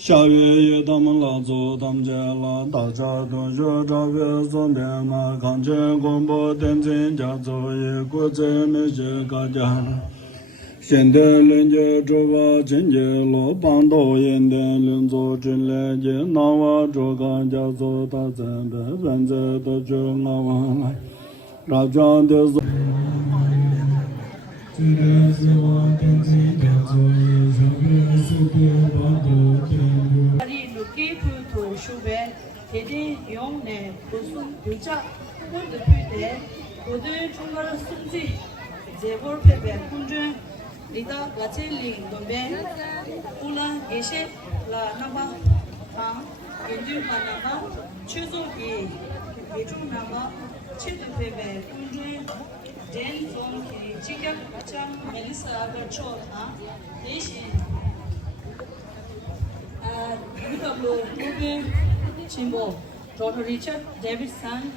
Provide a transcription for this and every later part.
下月也他们老祖他们家老大家同学照片送点嘛，看见广播电视家作业国在没些个家了。现代人家这把情节老帮导演的人做真来接，那我这个家做他真的人在的就我忘了，让讲的是。Dr. Richard David's son.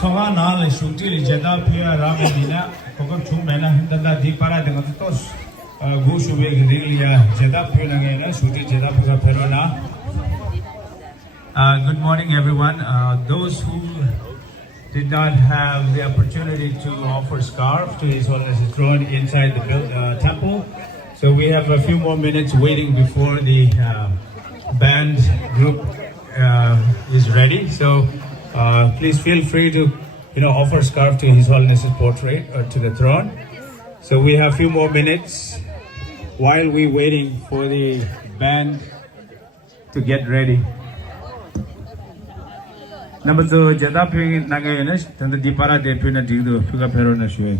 Songa na le shukti le jada pia rame dina kokam chung mena danda di para dengan tos gu shube grilia jada pia nange na shukti jada pia perona. Good morning everyone. Those who did not have the opportunity to offer scarf to His Holiness the throne inside the temple, so we have a few more minutes waiting before the band group is ready. So please feel free to offer scarf to His Holiness's portrait or to the throne. So we have a few more minutes while we're waiting for the band to get ready. Number two, jada ping nangayenes tanda dipara de pina digdo pika pero na shwe.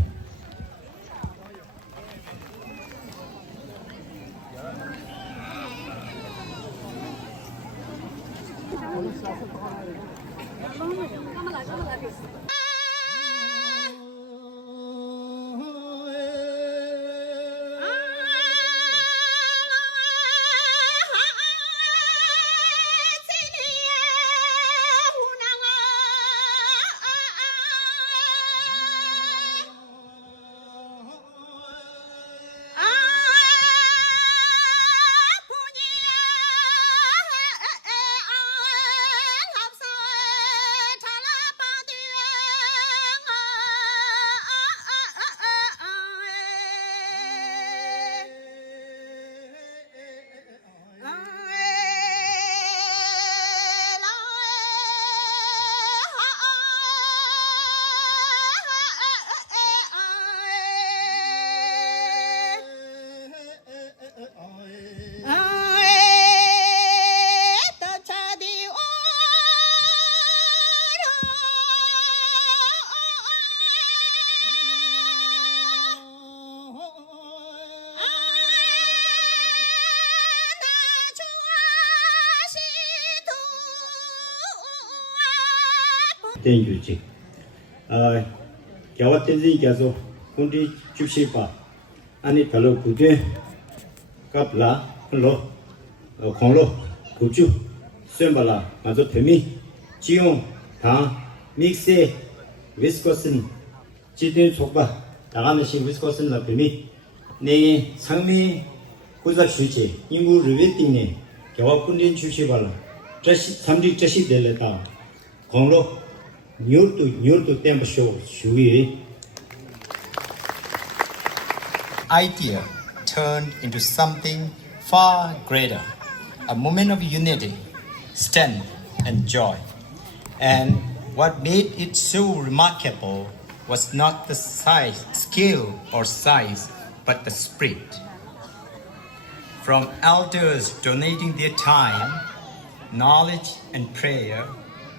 된주지. 겨와 텐진 계속 군디 줍시바 아니 별로 구제 갑라 로 공로 구주 셈발라 맞아 태미 지용 당 믹세 위스코슨 지든 속바 나가는 시 위스코슨 라베미 내 상미 고자 주제 인구 리베팅네 겨와 군디 줍시발라 저시 삼직 저시 될래다 공로 뉴도 템쇼 슈위 idea turned into something far greater, a moment of unity, strength, and joy. And what made it so remarkable was not the size, scale, or size, but the spirit. From elders donating their time, knowledge, and prayer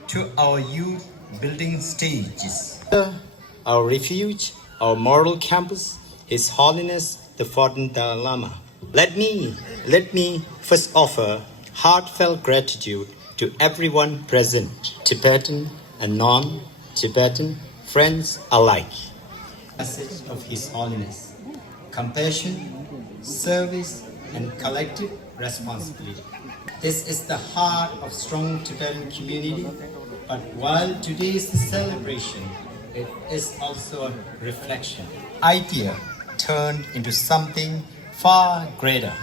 to our youth building stages. Our refuge, our moral campus, His Holiness the 14th Dalai Lama. Let me first offer heartfelt gratitude to everyone present, Tibetan and non-Tibetan friends alike. Message of His Holiness: compassion, service, and collective responsibility. This is the heart of strong Tibetan community, but while today is the celebration, it is also a reflection. Idea turned into something far greater,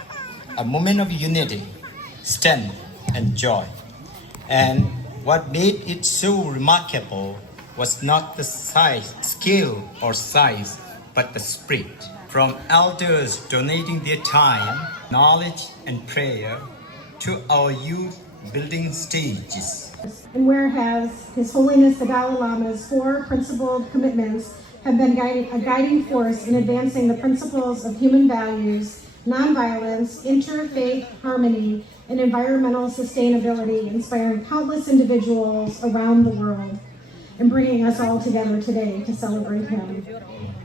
a moment of unity, strength, and joy. And what made it so remarkable was not the size, scale, or size, but the spirit. From elders donating their time, knowledge, and prayer to our youth building stages. And whereas His Holiness the Dalai Lama's 4 principled commitments have been a guiding force in advancing the principles of human values, nonviolence, interfaith harmony, and environmental sustainability, inspiring countless individuals around the world and bringing us all together today to celebrate him.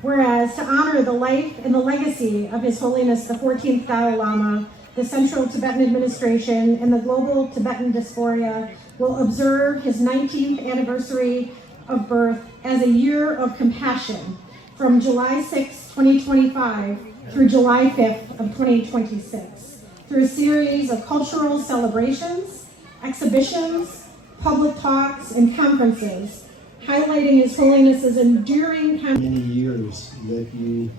Whereas to honor the life and the legacy of His Holiness the 14th Dalai Lama, the Central Tibetan Administration and the Global Tibetan Diaspora will observe his 19th anniversary of birth as a year of compassion from July 6, 2025 through July 5th of 2026 through a series of cultural celebrations, exhibitions, public talks, and conferences highlighting His Holiness's enduring many years that you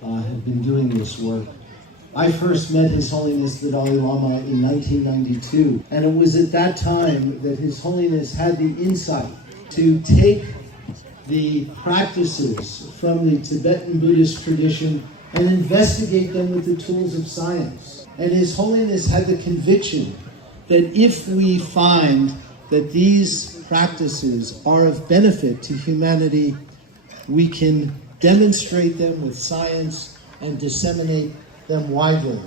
have been doing this work. I first met His Holiness the Dalai Lama in 1992, and it was at that time that His Holiness had the insight to take the practices from the Tibetan Buddhist tradition and investigate them with the tools of science. And His Holiness had the conviction that if we find that these practices are of benefit to humanity, we can demonstrate them with science and disseminate them widely.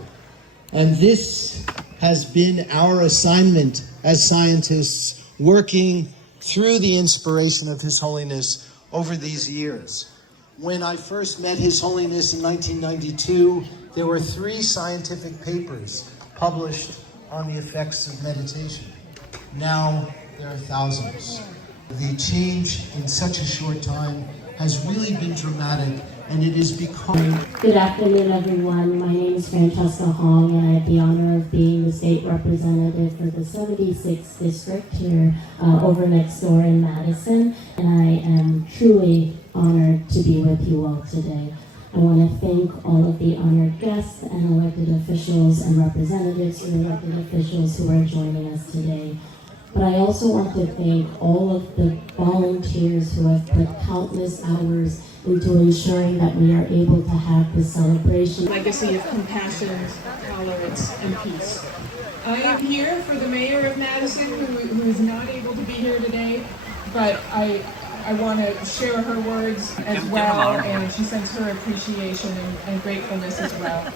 And this has been our assignment as scientists, working through the inspiration of His Holiness over these years. When I first met His Holiness in 1992, there were 3 scientific papers published on the effects of meditation. Now there are thousands. The change in such a short time has really been dramatic, and it is becoming... Good afternoon, everyone. My name is Francesca Hong, and I have the honor of being the state representative for the 76th district here over next door in Madison, and I am truly honored to be with you all today. I want to thank all of the honored guests and elected officials and representatives and elected officials who are joining us today. But I also want to thank all of the volunteers who have put countless hours into ensuring that we are able to have this celebration. Legacy of compassion, tolerance, and peace. I am here for the mayor of Madison, who is not able to be here today, but I want to share her words as well, and she sends her appreciation and gratefulness as well.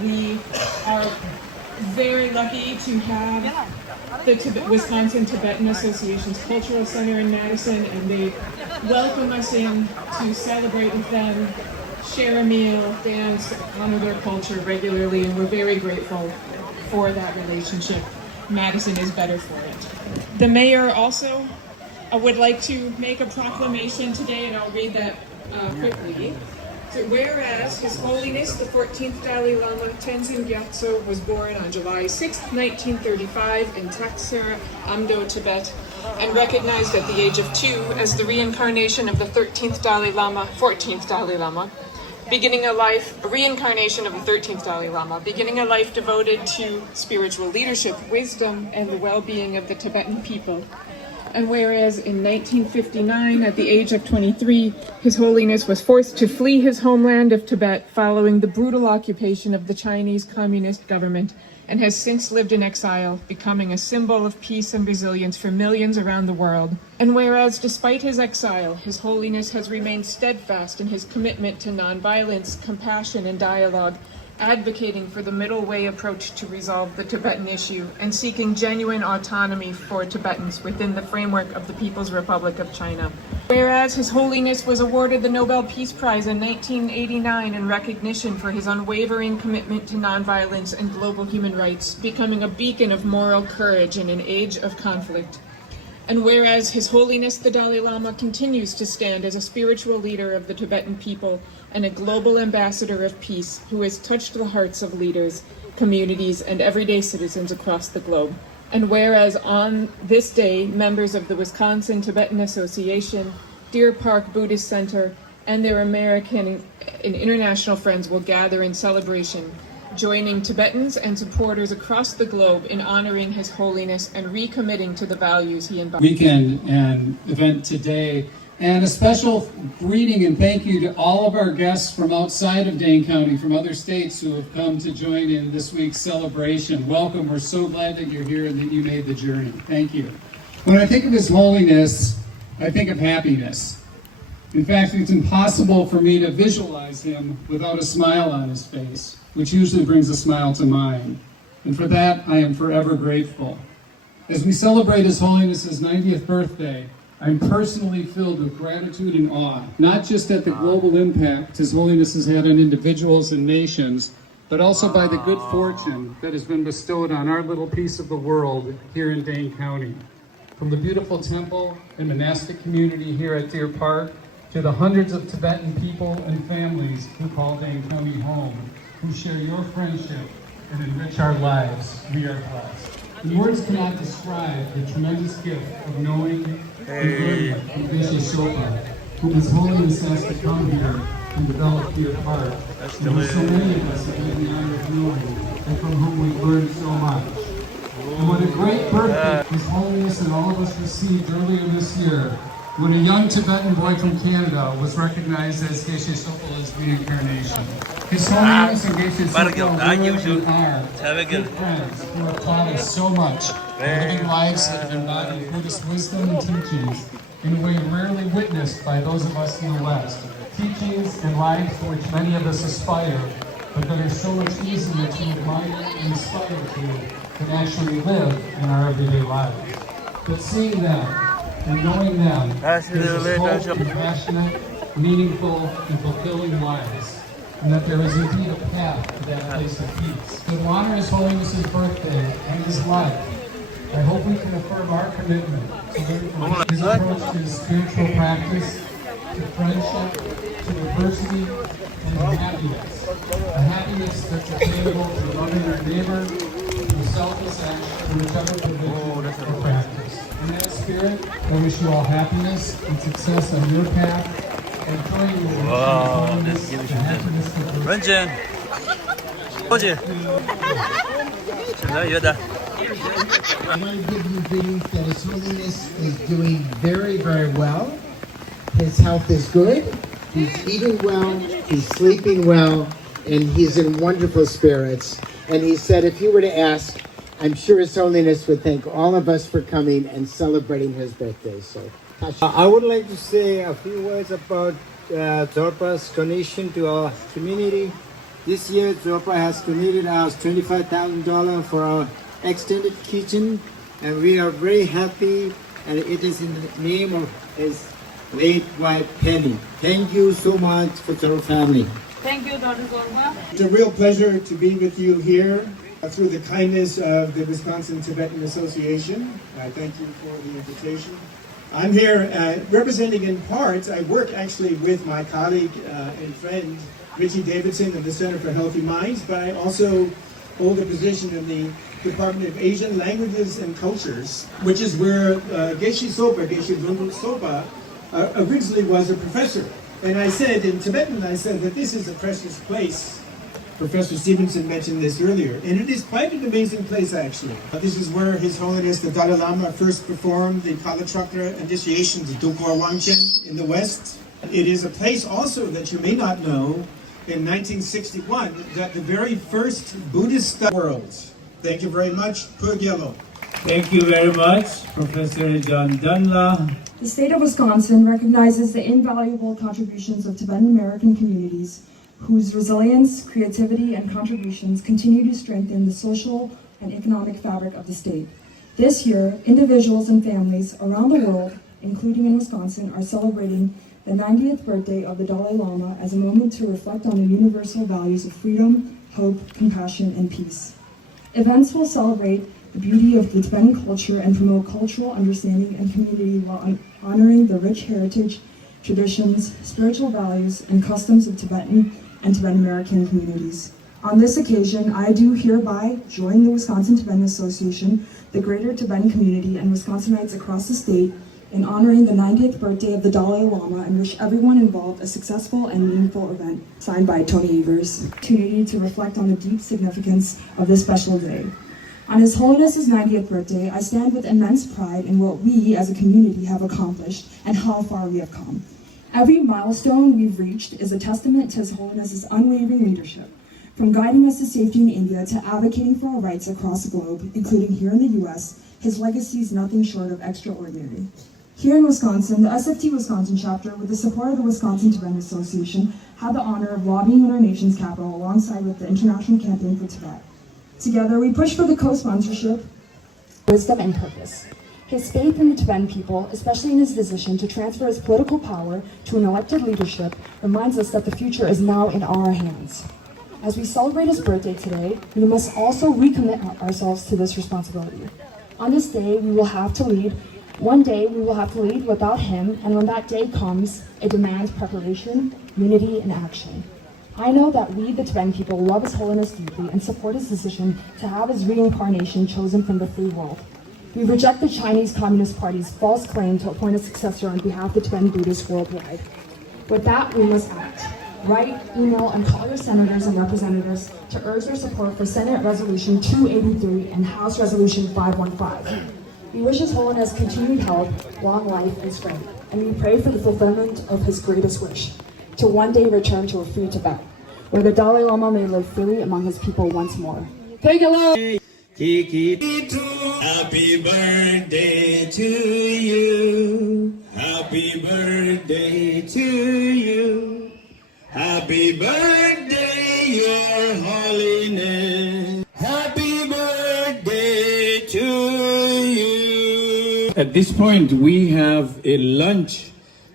We are very lucky to have the Wisconsin Tibetan Association's Cultural Center in Madison, and they welcome us in to celebrate with them, share a meal, dance, honor their culture regularly, and we're very grateful for that relationship. Madison is better for it. The mayor also I would like to make a proclamation today, and I'll read that quickly. So, whereas His Holiness the 14th Dalai Lama Tenzin Gyatso was born on July 6, 1935 in Taksar, Amdo, Tibet, and recognized at the age of 2 as the reincarnation of the 13th Dalai Lama, 14th Dalai Lama, beginning a reincarnation of the 13th Dalai Lama, beginning a life devoted to spiritual leadership, wisdom, and the well-being of the Tibetan people. And whereas in 1959, at the age of 23, His Holiness was forced to flee his homeland of Tibet following the brutal occupation of the Chinese Communist government, and has since lived in exile, becoming a symbol of peace and resilience for millions around the world. And whereas despite his exile, His Holiness has remained steadfast in his commitment to nonviolence, compassion, and dialogue, advocating for the middle way approach to resolve the Tibetan issue and seeking genuine autonomy for Tibetans within the framework of the People's Republic of China. Whereas His Holiness was awarded the Nobel Peace Prize in 1989 in recognition for his unwavering commitment to nonviolence and global human rights, becoming a beacon of moral courage in an age of conflict. And whereas His Holiness the Dalai Lama continues to stand as a spiritual leader of the Tibetan people and a global ambassador of peace who has touched the hearts of leaders, communities, and everyday citizens across the globe. And whereas on this day, members of the Wisconsin Tibetan Association, Deer Park Buddhist Center, and their American and international friends will gather in celebration, joining Tibetans and supporters across the globe in honoring His Holiness and recommitting to the values he embodies. Weekend and event today. And a special greeting and thank you to all of our guests from outside of Dane County, from other states who have come to join in this week's celebration. Welcome. We're so glad that you're here and that you made the journey. Thank you. When I think of His Holiness, I think of happiness. In fact, it's impossible for me to visualize him without a smile on his face, which usually brings a smile to mine. And for that, I am forever grateful. As we celebrate His Holiness's 90th birthday, I'm personally filled with gratitude and awe, not just at the global impact His Holiness has had on individuals and nations, but also by the good fortune that has been bestowed on our little piece of the world here in Dane County. From the beautiful temple and monastic community here at Deer Park, to the hundreds of Tibetan people and families who call Dane County home, who share your friendship and enrich our lives, we are blessed. And words cannot describe the tremendous gift of knowing and learning from Geshe Sopa, who His Holiness asked to come here and develop Deer Park, and who so many of us have had the honor of knowing, and from whom we've learned so much. And what a great birthday His Holiness and all of us received earlier this year, when a young Tibetan boy from Canada was recognized as Geshe Sopa's reincarnation. His Holiness and Geshe Sopa were and are good friends who have taught us so much, living lives that have embodied Buddhist wisdom and teachings in a way rarely witnessed by those of us in the West. Teachings and lives to which many of us aspire, but that are so much easier to admire and aspire to than actually live in our everyday lives. But seeing them and knowing them is hope, compassionate, meaningful, and fulfilling lives, and that there is indeed a path to that place of peace. To honor His Holiness's birthday and his life, I hope we can affirm our commitment to learn from his approach to his spiritual practice, to friendship, to diversity, and to happiness. A happiness that's attainable through loving our neighbor, through selfless action, through whichever provision or practice. In that spirit, I wish you all happiness and success on your path, and join you in the happiness of Renjin. I want to give you greetings that His Holiness is doing very, very well. His health is good. He's eating well. He's sleeping well. And he's in wonderful spirits. And he said if you were to ask, I'm sure His Holiness would thank all of us for coming and celebrating his birthday. So, I would like to say a few words about Zorpa's donation to our community. This year, Zorpa has donated us $25,000 for our extended kitchen, and we are very happy, and it is in the name of his late wife, Penny. Thank you so much for Zorpa family. Thank you, Dr. Zorpa. It's a real pleasure to be with you here through the kindness of the Wisconsin Tibetan Association. I thank you for the invitation. I'm here representing in part, I work actually with my colleague and friend, Richie Davidson of the Center for Healthy Minds, but I also hold a position in the Department of Asian Languages and Cultures, which is where Geshe Bundu Sopa originally was a professor. And I said, in Tibetan, I said that this is a precious place. Professor Stevenson mentioned this earlier, and it is quite an amazing place actually. This is where His Holiness the Dalai Lama first performed the Kalachakra initiation to Dukwa Wangchen in the West. It is a place also that you may not know, in 1961, that the very first Buddhist world. Thank you very much. Pugyalo. Thank you very much, Professor John Dunla. The state of Wisconsin recognizes the invaluable contributions of Tibetan American communities whose resilience, creativity, and contributions continue to strengthen the social and economic fabric of the state. This year, individuals and families around the world, including in Wisconsin, are celebrating the 90th birthday of the Dalai Lama as a moment to reflect on the universal values of freedom, hope, compassion, and peace. Events will celebrate the beauty of the Tibetan culture and promote cultural understanding and community while honoring the rich heritage, traditions, spiritual values, and customs of Tibetan and Tibetan American communities. On this occasion, I do hereby join the Wisconsin Tibetan Association, the greater Tibetan community, and Wisconsinites across the state in honoring the 90th birthday of the Dalai Lama and wish everyone involved a successful and meaningful event. Signed by Tony Evers. Opportunity to reflect on the deep significance of this special day. On His Holiness's 90th birthday, I stand with immense pride in what we as a community have accomplished and how far we have come. Every milestone we've reached is a testament to His Holiness's unwavering leadership, from guiding us to safety in India to advocating for our rights across the globe, including here in the U.S. His legacy is nothing short of extraordinary. Here in Wisconsin, the SFT Wisconsin chapter, with the support of the Wisconsin Tibetan Association, had the honor of lobbying in our nation's capital alongside with the International Campaign for Tibet. Together, we push for the co-sponsorship, wisdom, and purpose. His faith in the Tibetan people, especially in his decision to transfer his political power to an elected leadership, reminds us that the future is now in our hands. As we celebrate his birthday today, we must also recommit ourselves to this responsibility. On this day, we will have to lead. One day, we will have to lead without him, and when that day comes, it demands preparation, unity, and action. I know that we, the Tibetan people, love His Holiness deeply and support his decision to have his reincarnation chosen from the free world. We reject the Chinese Communist Party's false claim to appoint a successor on behalf of the Tibetan Buddhists worldwide. With that, we must act. Write, email, and call your senators and representatives to urge their support for Senate Resolution 283 and House Resolution 515. We wish His Holiness continued health, long life, and strength, and we pray for the fulfillment of his greatest wish, to one day return to a free Tibet, where the Dalai Lama may live freely among his people once more. Thank you, Lord! Happy birthday to you. Happy birthday to you. Happy birthday, Your Holiness. Happy birthday to you. At this point, we have a lunch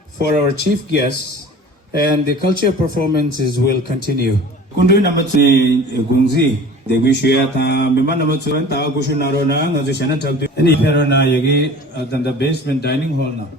for our chief guests, and the culture performances will continue. Kundu namatsi gungzi dewi shuya ta mima namatsuran ta gushu narona ngazu shana chakdu. Ani perona yagi at the basement dining hall now.